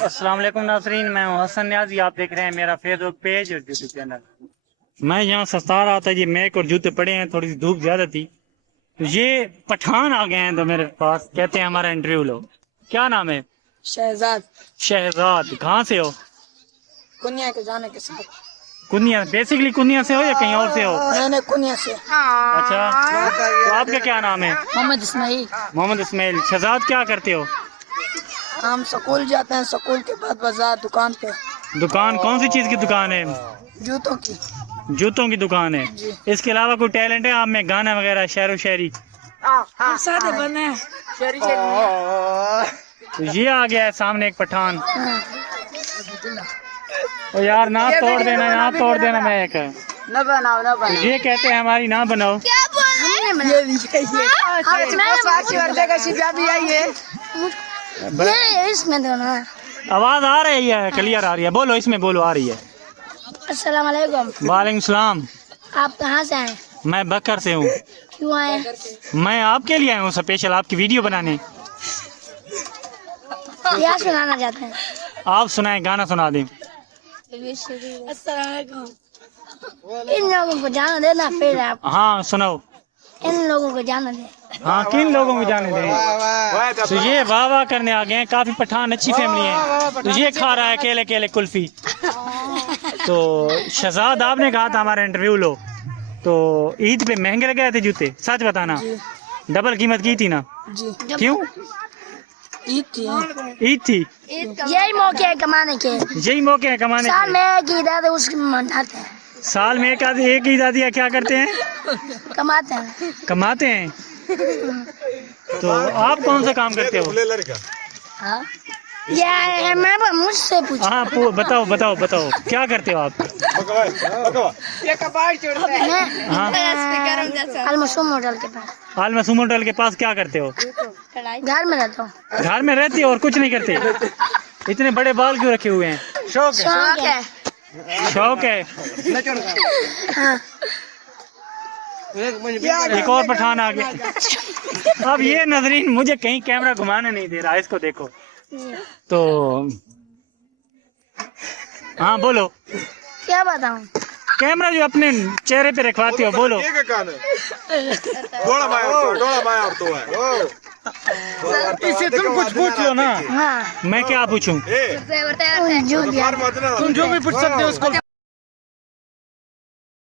अस्सलाम वालेकुम नाज़रीन, मैं हूं हसन न्याज़ी। आप देख रहे हैं मेरा फेसबुक पेज और यूट्यूब चैनल। मैं यहाँ सस्ता रहा था, ये मैक और जूते पड़े हैं, थोड़ी सी धूप ज्यादा थी तो ये पठान आ गए हैं तो मेरे पास कहते हैं हमारा इंटरव्यू लो। क्या नाम है? शहजाद। शहजाद, कहाँ से हो? कुनिया के जाने के साथ। कुनिया, बेसिकली कुनिया से हो या कहीं और से हो? मैंने कुनिया से। अच्छा, तो आपका क्या नाम है? मोहम्मद इस्माइल। मोहम्मद इस्माइल। शहजाद, क्या करते हो? हम स्कूल जाते हैं, स्कूल के बाद बाजार दुकान पे। दुकान कौन सी चीज की दुकान है? जूतों की। जूतों की दुकान है। इसके अलावा कोई टैलेंट है आप में? गाना वगैरह, शेर व शायरी? सादे बने तो ये आ गया है सामने एक पठान। तो यार ना तोड़ देना, यहाँ तोड़ देना। मैं एक न बनाओ न बनाओ। ये कहते हैं हमारी ना बनाओ। इसमें दोनों आवाज आ रही है, क्लियर आ रही है? बोलो, इसमें बोलो, आ रही है। अस्सलाम वालेकुम। वालेकुम सलाम। आप कहाँ से आए? मैं बकर से हूँ। क्यों आए? मैं आपके लिए आया हूँ स्पेशल, आपकी वीडियो बनाने। क्या सुनाना चाहते हैं? आप सुनाए, गाना सुना दें। अस्सलाम वालेकुम। इन लोगों को जाना देना, फिर आप। हाँ सुनाओ। इन लोगों को जाना दे। हाँ, किन लोगों को जाने दें? तो ये वाह वाह करने आ गए हैं, काफी पठान अच्छी फैमिली है। तो ये खा रहा है केले केले कुल्फी। तो शहजाद, आपने कहा था हमारा इंटरव्यू लो, तो ईद पे महंगे लगे थे जूते? सच बताना, डबल कीमत की थी ना? जी। क्यों? ईद थी। ईद थी। यही मौके है कमाने के। यही मौके हैं कमाने साल के। में एक ईद है तो उसकी मनाते हैं। साल में एक ईद आती है, क्या करते हैं? कमाते हैं। कमाते हैं। तो आप कौन सा काम करते हो? हाँ? ये मैं मुझसे पूछ। हाँ बताओ बताओ बताओ, क्या करते हो आप? अलमसूम होटल के पास। हाल में सुमो होटल के पास क्या करते हो? घर में रहता हूँ। घर में रहते हो और कुछ नहीं करते? इतने बड़े बाल क्यों रखे हुए हैं? शौक है। शौक है। हाँ। एक और पठान आ गया। अब ये नजरीन मुझे कहीं कैमरा घुमाने नहीं दे रहा, इसको देखो तो। हाँ बोलो। क्या बताऊँ? कैमरा जो अपने चेहरे पे रखवाते हो, बोलो। इसे तुम कुछ पूछ लो ना। हाँ। मैं क्या पूछूं? जो भी तुम जो भी पूछ सकते हो उसको